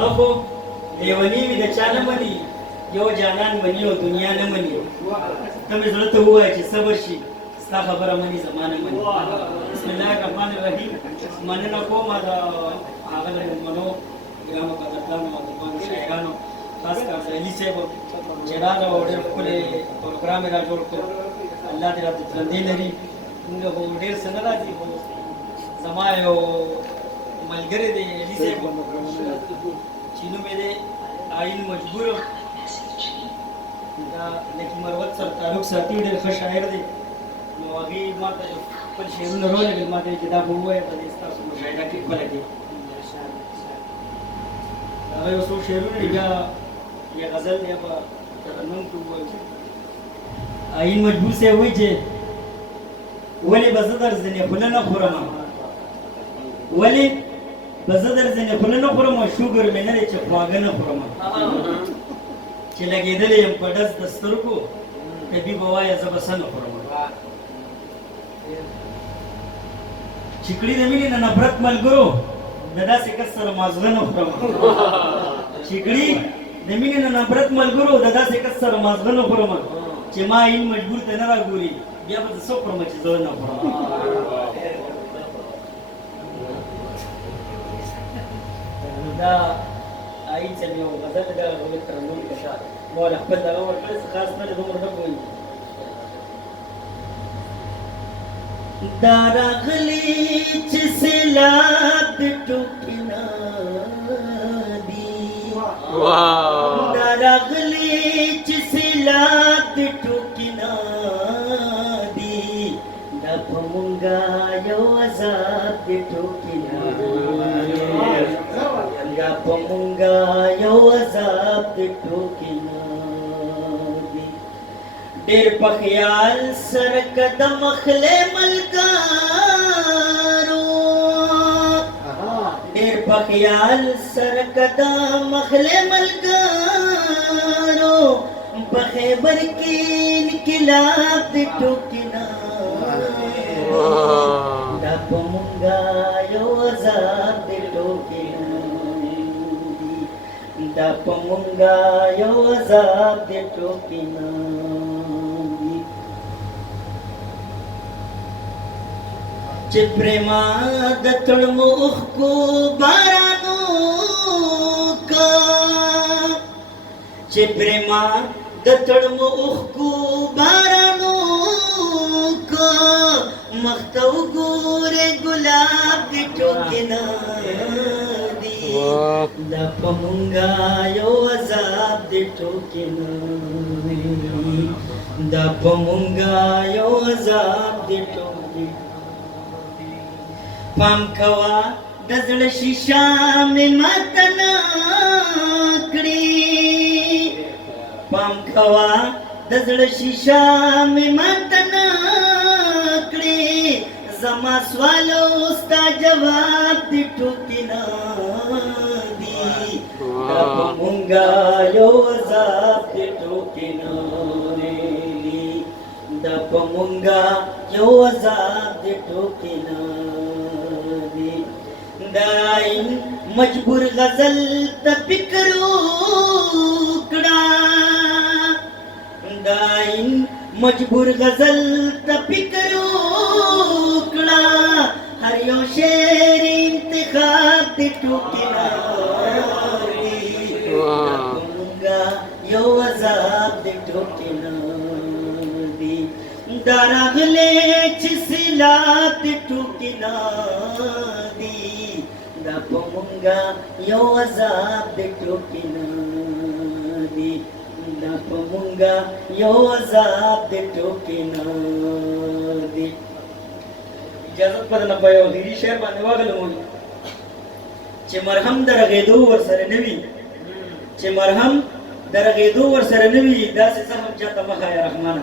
هغه خو لیونی وي د چا نه مني یو جانان مني او دنیا نه مني ته مې زړه ته ووایه چې صبر شي ستا خبره مني زما نه مني بسم الله الرحمن الرحیم مننه کومه د هغه د مېلمنو ګرامو قدردانو او افغانو شاعرانو خاص کر د علي صاحب چې راغی او ډېر ښکلی پروګرام یې را جوړ کړ الله دې راته ژوندی لري موږ خو ډېر څه نه راځي خو زما یو ملګری دی علي صاحب چې نوم یې دی آیین مجبور دا لکي مروت سره تعلق ساتي ډېر ښه شاعر دی نو هغې ما ته خپل شعرونه راولېږل ما ته یې چې دا به ووایه په دې ستاسو مشاهده کې ښکلی دی هغه یو څو شعرونه دي بیا یا غزل یا به ترنم کې ووایو آیین مجبور صاحب وایي چې ولې به زه در ځینې خوله نه خورم ولې به زه در ځینې خوله نه خورم او شوګر مې نه دی چې خواږه نه خورم چې لګېدلی یم په ډز د سترګو طبیب ووایه زه به څه نه خورم چې کړي د مینې نه نفرت ملګرو د داسې کس سره مازغه نه خورم چې کړي د مینې نه نفرت ملګرو د داسې کس سره مازغه نه خورم چې ما این مجبور ته نه راګوري بیا به زه څه خورم چې زه نه خورم دا آیین صاحب یو غزل دی هغه ولې ترنم کې ما له خپل دغه ورکړی څه خاص نه دی دومره ډک وایي دا راغلي چې سیلاب د ټوکې نه دي دا راغلي چې سیلاب د ټوکې نه دي دا په مونږه یو عذاب د ټوکې نه دا په مونږه یو عذاب د ټوکې نه دي ډېر په خیال سره قدم اخلې ملګرو ډېر په خیال سره قدم اخلې ملګرو په خیبر کې انقلاب د ټوکې نه دا په مونږه یو عذاب د ټوکې نه دا په مونږه یو عذاب د ټوکې نه چې پریما د تړمو اوښکو بارانو کا چې پریما د تړمو اوښکو بارانو کا مخ ته وګورې ګلاب د ټوکې نه دي دا په مونږه یو عذاب د ټوکې نه دا په مونږه یو عذاب د ټوکې پام کوا د زړه شیشه مې ماته نه کړي پام کوا د زړه شیشه مې ماته نه کړي زما سوالو ستا جواب د ټوکې نه دي دا په مونږه یو عذاب د ټوکې نه دي دا په مونږه یو عذاب د ټوکې نه داین مجبور غزل ته فکر وکړه داین مجبور غزل ته فکر وکړه هر یو شعر انتخاب د ټوکې نه دي مونږه یو عذاب د ټوکې نه دي دا راغلی چې سیلاب د ټوکې نه دي دا په مونږه یو عذاب د ټوکې نه دي دا په مونږه یو عذاب د ټوکې نه دي اجازت پرته په یو هیري شعر باندې واغلم چې مرهم د رغېدو ورسره نه وي چې مرهم د رغېدو ورسره نه وي داسې زخم چاته مه ښایه رحمانه